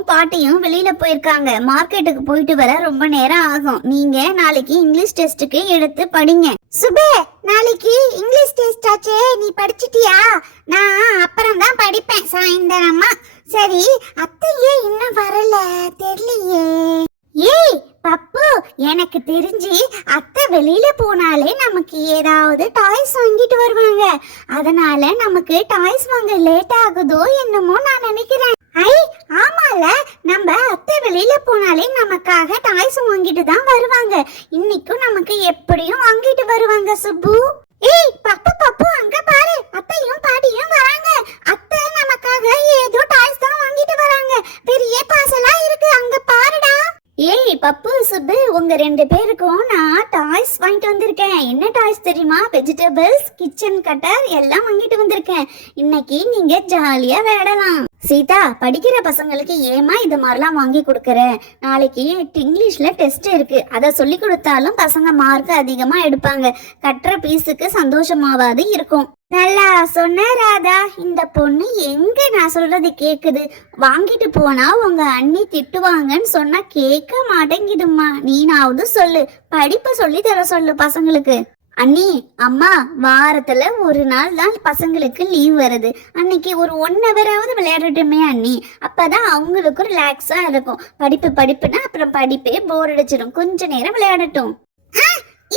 அம்மாவும் பாட்டியும் வெளியில போயிருக்காங்க. மார்க்கெட்டுக்கு போயிட்டு வர ரொம்ப நேரம் ஆகும். நீங்க நாளைக்கு இங்கிலீஷ் டெஸ்ட்டுக்கு எடுத்து படிங்க. சுபே, நாளைக்கு இங்கிலீஷ் டெஸ்ட் ஆச்சே, நீ படிச்சிட்டியா? நான் அப்புறம் தான் படிப்பேன் சாயந்தரமா. சரி, அத்தை ஏன் இன்னும் வரல தெரியலையே. ஏய் பப்பு, எனக்கு தெரிஞ்சு அத்தை வெளியில போனாலே நமக்கு ஏதாவது டாய்ஸ் வாங்கிட்டு வருவாங்க. அதனால நமக்கு டாய்ஸ் வாங்க லேட் ஆகுதோ என்னமோ நான் நினைக்கிறேன். ஐ ஆமால, நம்ம அத்தை வெளியில போனாலே நமக்காக டாய்ஸ் வாங்கிட்டு தான் வருவாங்க. இன்னைக்கும் நமக்கு எப்படியும் வாங்கிட்டு வருவாங்க சுப்பு. ஏய் பப்பு பப்பு, அங்க பாரு, அத்தையும் பாட்டியும் வராங்க. அத்தை நமக்காக ஏதோ டாய்ஸ் தான் வாங்கிட்டு வராங்க. பெரிய பார்சலா இருக்கு, அங்க பாருடா. ஏய் பப்பு சுப்பு, உங்க 2 பேருக்கும் நான் டாய்ஸ் வாங்கிட்டு வந்திருக்கேன். என்ன டாய்ஸ் தெரியுமா? வெஜிடபிள்ஸ், கிச்சன் கட்டர் எல்லாம் வாங்கிட்டு வந்திருக்கேன். இன்னைக்கு நீங்க ஜாலியா விளையாடலாம். சீதா, படிக்கிற பசங்களுக்கு ஏமா இது மாதிரிலாம் வாங்கி கொடுக்கற? நாளைக்கு இங்கிலீஷ்ல டெஸ்ட் இருக்கு. அதை சொல்லி கொடுத்தாலும் பசங்க மார்க் அதிகமா எடுப்பாங்க. கட்டுற பீஸுக்கு சந்தோஷமாவாது இருக்கும். நல்லா சொன்ன ராதா. இந்த பொண்ணு எங்க நான் சொல்றது கேக்குது? வாங்கிட்டு போனா உங்க அண்ணி திட்டுவாங்கன்னு சொன்னா கேட்க மாட்டேங்குதும்மா. நீனாவது சொல்லு, படிப்பை சொல்லி தர சொல்லு பசங்களுக்கு. அண்ணி, அம்மா, வாரத்துல ஒரு நாள் தான் பசங்களுக்கு லீவ் வருது. அன்னைக்கு ஒரு 1 ஹவராவது விளையாடட்டுமே அண்ணி. அப்பதான் அவங்களுக்கும் ரிலாக்ஸா இருக்கும். படிப்புனா அப்புறம் படிப்பே போர் அடிச்சிடும். கொஞ்ச நேரம் விளையாடட்டும்.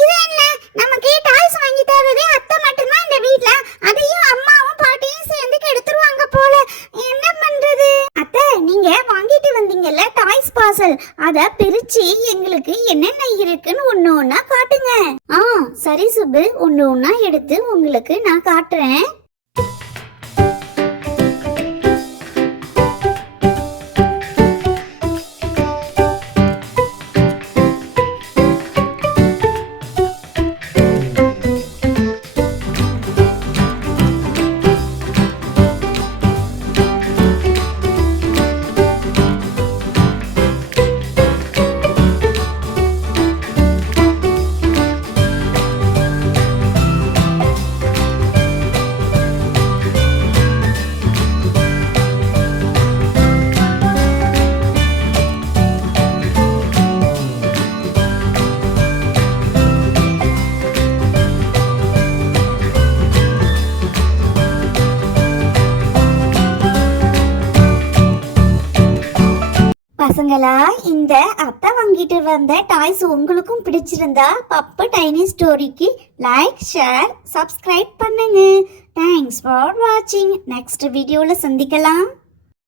இது என்ன, நமக்கு டாய்ஸ் வாங்கி தரதே அத்தை மட்டும்தான் இந்த வீட்ல. அதையும் அம்மாவும் பாட்டியும் சேர்ந்து கெடுத்துருவாங்க போல. என்ன பண்றது? அத்தை, நீங்க வாங்கிட்டு வந்தீங்கல்ல டாய்ஸ் பார்சல், அத பிரிச்சு எங்களுக்கு என்னென்ன இருக்குன்னு ஒண்ணு ஒண்ணா காட்டுங்க. சரி சுப்பு, ஒண்ணு ஒண்ணா எடுத்து உங்களுக்கு நான் காட்டுறேன். பசங்களா, இந்த அத்தை வாங்கிட்டு வந்த டாய்ஸ் உங்களுக்கும் பிடிச்சிருந்தா பப்பு டைனி ஸ்டோரிக்கு லைக், ஷேர், சப்ஸ்கிரைப் பண்ணுங்க. தேங்க்ஸ் ஃபார் வாட்சிங். நெக்ஸ்ட் வீடியோல சந்திக்கலாம்.